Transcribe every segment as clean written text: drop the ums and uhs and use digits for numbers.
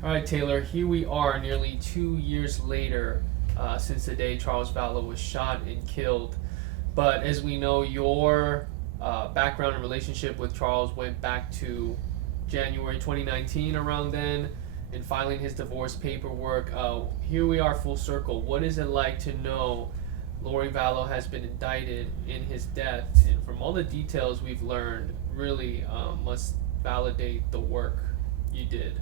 All right, Taylor, here we are nearly 2 years later since the day Charles Vallow was shot and killed. But as we know, your background and relationship with Charles went back to January 2019, around then, and filing his divorce paperwork. Here we are full circle. What is it like to know Lori Vallow has been indicted in his death? And from all the details we've learned, really must validate the work you did.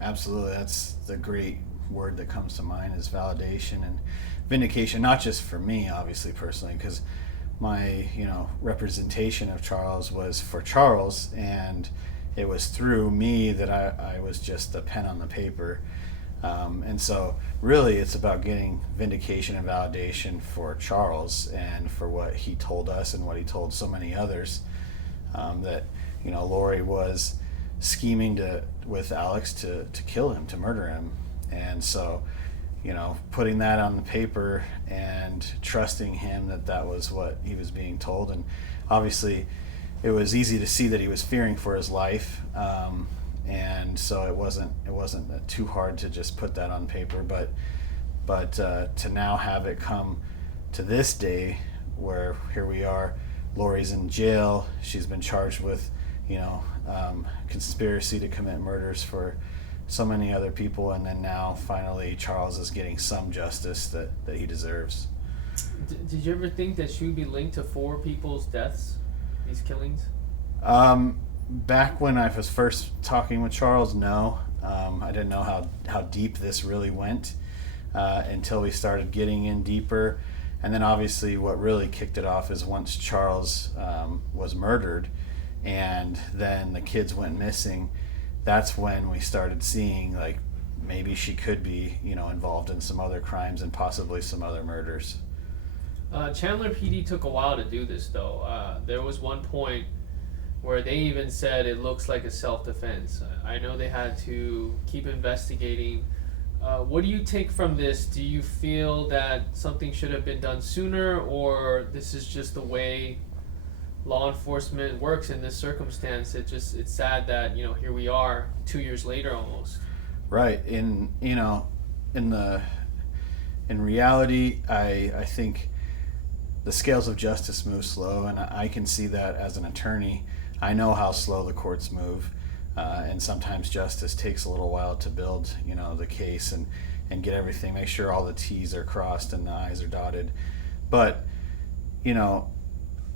Absolutely, that's the great word that comes to mind is validation and vindication. Not just for me, obviously personally, because my representation of Charles was for Charles, and it was through me that I was just the pen on the paper. And so, really, it's about getting vindication and validation for Charles and for what he told us and what he told so many others, that Lori was scheming with Alex to kill him, to murder him. And so, putting that on the paper and trusting him that was what he was being told. And obviously, it was easy to see that he was fearing for his life. And so it wasn't too hard to just put that on paper. But to now have it come to this day, where here we are, Lori's in jail. She's been charged with conspiracy to commit murders for so many other people, and then now finally Charles is getting some justice that he deserves. Did you ever think that she would be linked to four people's deaths, these killings? Back when I was first talking with Charles, no. I didn't know how deep this really went until we started getting in deeper. And then obviously what really kicked it off is once Charles was murdered and then the kids went missing, that's when we started seeing like maybe she could be involved in some other crimes and possibly some other murders. Chandler PD took a while to do this, though. There was one point where they even said it looks like a self-defense. I know they had to keep investigating. What do you take from this? Do you feel that something should have been done sooner, or this is just the way law enforcement works in this circumstance? It's sad that here we are 2 years later almost. Right. In reality, I think the scales of justice move slow, and I can see that as an attorney. I know how slow the courts move, and sometimes justice takes a little while to build the case and get everything, make sure all the T's are crossed and the I's are dotted. But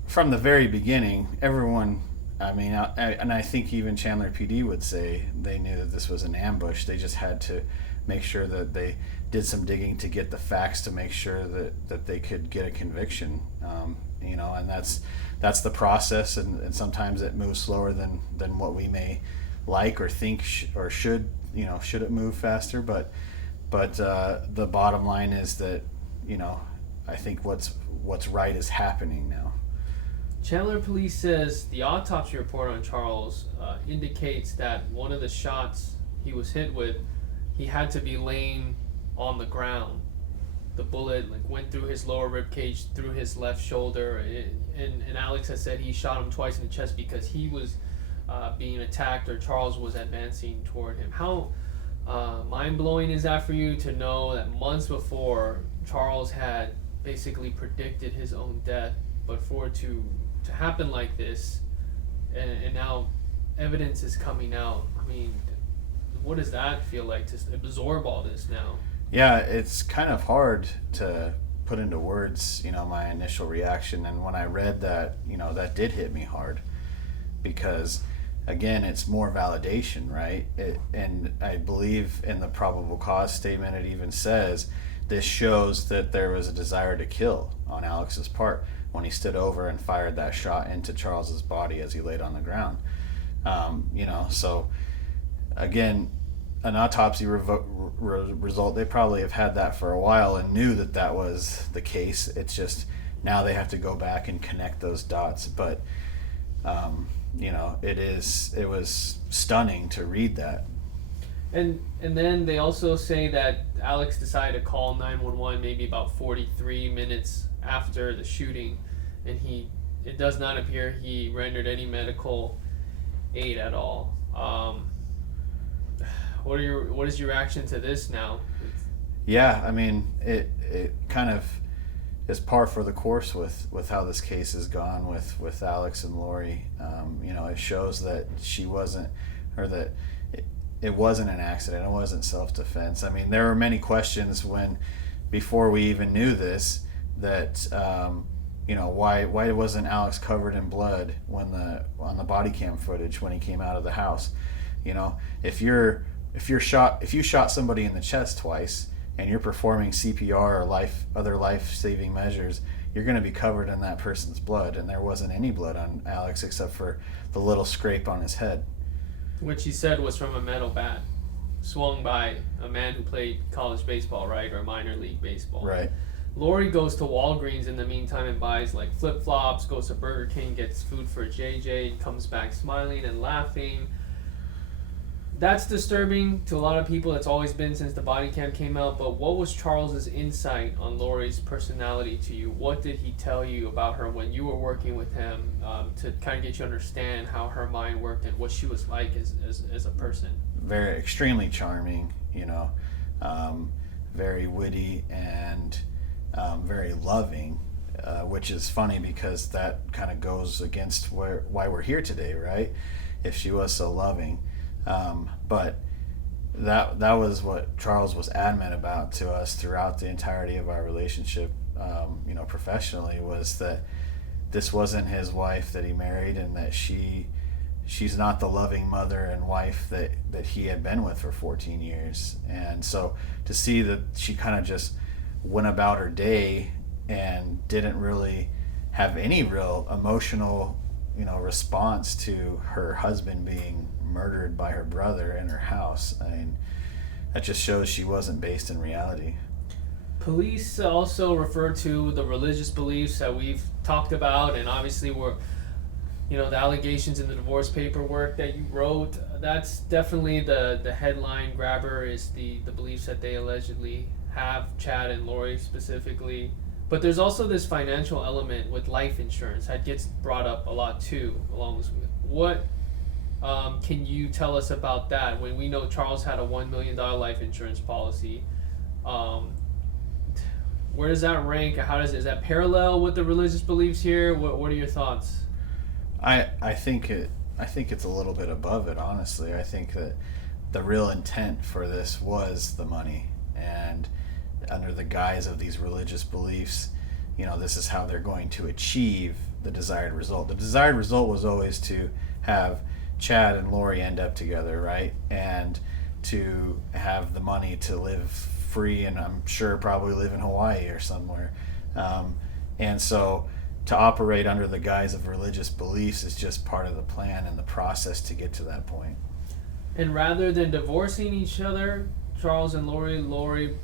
from the very beginning, everyone, and I think even Chandler PD would say they knew that this was an ambush. They just had to make sure that they did some digging to get the facts to make sure that they could get a conviction. And that's the process, and sometimes it moves slower than what we may like or think or should it move faster. But the bottom line is that I think what's right is happening now. Chandler Police says the autopsy report on Charles indicates that one of the shots he was hit with, he had to be laying on the ground. The bullet went through his lower rib cage, through his left shoulder, and Alex has said he shot him twice in the chest because he was being attacked, or Charles was advancing toward him. How mind-blowing is that for you to know that months before Charles had basically predicted his own death, but for it to happen like this, and now evidence is coming out? I mean, what does that feel like to absorb all this now? Yeah, it's kind of hard to put into words, my initial reaction. And when I read that, that did hit me hard because, again, it's more validation, right? And I believe in the probable cause statement, it even says this shows that there was a desire to kill on Alex's part when he stood over and fired that shot into Charles's body as he laid on the ground. So again, an autopsy result, they probably have had that for a while and knew that was the case. It's just now they have to go back and connect those dots. But it was stunning to read that. And then they also say that Alex decided to call 911 maybe about 43 minutes after the shooting, and it does not appear he rendered any medical aid at all. what is your reaction to this now? Yeah, I mean, it kind of is par for the course with how this case has gone with Alex and Lori. It shows that she wasn't, or that it wasn't an accident. It wasn't self-defense. I mean, there were many questions before we even knew this, that why wasn't Alex covered in blood on the body cam footage when he came out of the house? If you shot somebody in the chest twice and you're performing CPR or other life-saving measures, you're going to be covered in that person's blood, and there wasn't any blood on Alex except for the little scrape on his head, which he said was from a metal bat swung by a man who played college baseball, right, or minor league baseball. Right. Lori goes to Walgreens in the meantime and buys like flip-flops, goes to Burger King, gets food for JJ, comes back smiling and laughing. That's disturbing to a lot of people. It's always been since the body cam came out. But what was Charles's insight on Lori's personality to you? What did he tell you about her when you were working with him, to kind of get you to understand how her mind worked and what she was like as a person? Very extremely charming, very witty and very loving, which is funny because that kind of goes against why we're here today, right? If she was so loving. But that was what Charles was adamant about to us throughout the entirety of our relationship, professionally, was that this wasn't his wife that he married, and that she's not the loving mother and wife that he had been with for 14 years. And so to see that she kind of just went about her day and didn't really have any real emotional response to her husband being murdered by her brother in her house, I mean, that just shows she wasn't based in reality. Police also refer to the religious beliefs that we've talked about, and obviously the allegations in the divorce paperwork that you wrote. That's definitely the headline grabber, is the beliefs that they allegedly have, Chad and Lori specifically. But there's also this financial element with life insurance that gets brought up a lot too, along with what can you tell us about that? When we know Charles had a $1 million life insurance policy, where does that rank? Is that parallel with the religious beliefs here? What are your thoughts? I think it's a little bit above it, honestly. I think that the real intent for this was the money, and under the guise of these religious beliefs, this is how they're going to achieve the desired result. The desired result was always to have Chad and Lori end up together, right? And to have the money to live free, and I'm sure probably live in Hawaii or somewhere. And so to operate under the guise of religious beliefs is just part of the plan and the process to get to that point. And rather than divorcing each other, Charles and Lori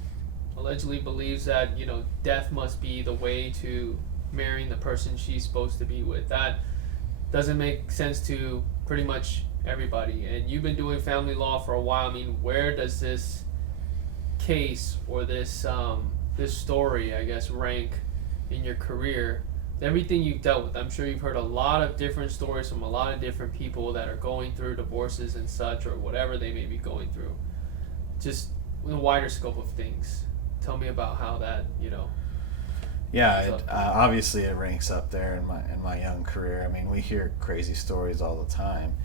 allegedly believes that death must be the way to marrying the person she's supposed to be with. That doesn't make sense to pretty much everybody. And you've been doing family law for a while. I mean, where does this case or this story, I guess, rank in your career? Everything you've dealt with, I'm sure you've heard a lot of different stories from a lot of different people that are going through divorces and such, or whatever they may be going through. Just in a wider scope of things, tell me about how that Yeah, obviously it ranks up there in my young career. I mean, we hear crazy stories all the time,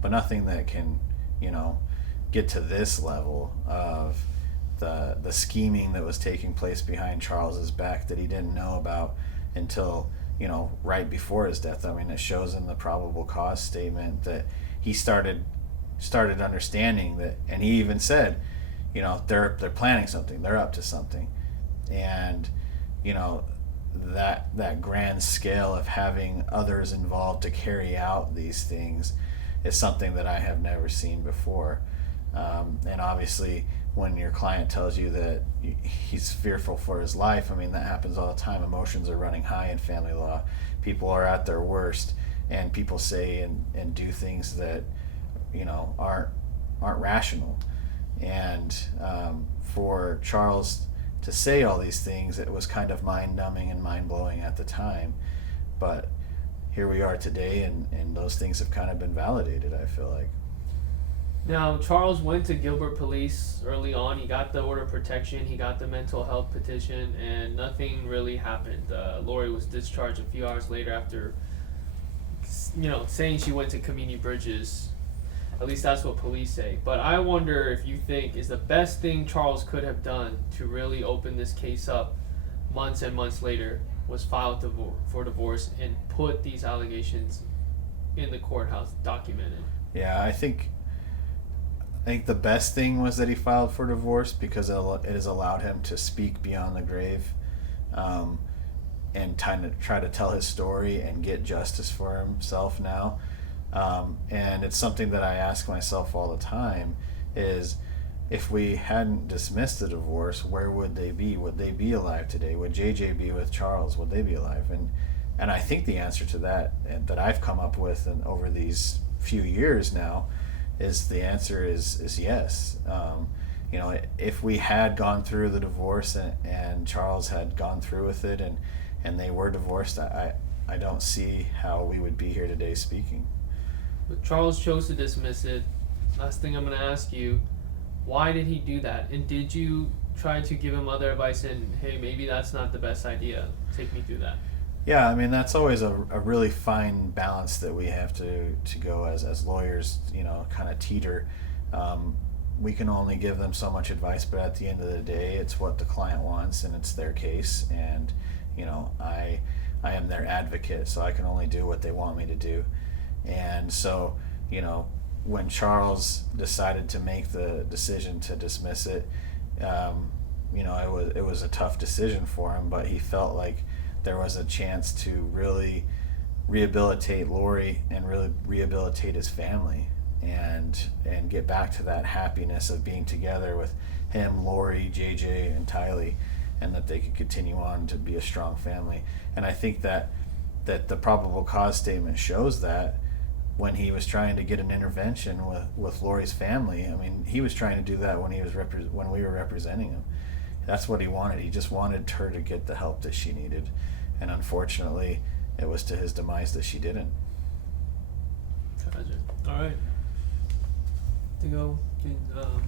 but nothing that can, get to this level of the scheming that was taking place behind Charles's back that he didn't know about until, right before his death. I mean, it shows in the probable cause statement that he started understanding that, and he even said, they're planning something, they're up to something. And that grand scale of having others involved to carry out these things is something that I have never seen before. And obviously when your client tells you that he's fearful for his life, I mean, that happens all the time. Emotions are running high in family law. People are at their worst, and people say and do things that aren't rational. And for Charles to say all these things, it was kind of mind-numbing and mind-blowing at the time. But here we are today, and those things have kind of been validated, I feel like. Now, Charles went to Gilbert Police early on. He got the order of protection, he got the mental health petition, and nothing really happened. Lori was discharged a few hours later after, saying she went to Community Bridges. At least that's what police say. But I wonder if you think is the best thing Charles could have done to really open this case up months and months later was file for divorce and put these allegations in the courthouse documented. Yeah, I think the best thing was that he filed for divorce because it has allowed him to speak beyond the grave, and try to tell his story and get justice for himself now. And it's something that I ask myself all the time is, if we hadn't dismissed the divorce, where would they be? Would they be alive today? Would JJ be with Charles? Would they be alive? And I think the answer to that, and that I've come up with and over these few years now, is the answer is yes. If we had gone through the divorce and Charles had gone through with it and they were divorced, I don't see how we would be here today speaking. But Charles chose to dismiss it. Last thing I'm going to ask you, why did he do that? And did you try to give him other advice and, hey, maybe that's not the best idea? Take me through that. Yeah, I mean, that's always a really fine balance that we have to go as lawyers, kind of teeter. We can only give them so much advice, but at the end of the day, it's what the client wants and it's their case. And, I am their advocate, so I can only do what they want me to do. And so, when Charles decided to make the decision to dismiss it, it was a tough decision for him, but he felt like there was a chance to really rehabilitate Lori and really rehabilitate his family and get back to that happiness of being together with him, Lori, JJ, and Tylee, and that they could continue on to be a strong family. And I think that the probable cause statement shows that when he was trying to get an intervention with Lori's family. I mean, he was trying to do that when we were representing him. That's what he wanted. He just wanted her to get the help that she needed. And unfortunately, it was to his demise that she didn't. Gotcha. All right. To go.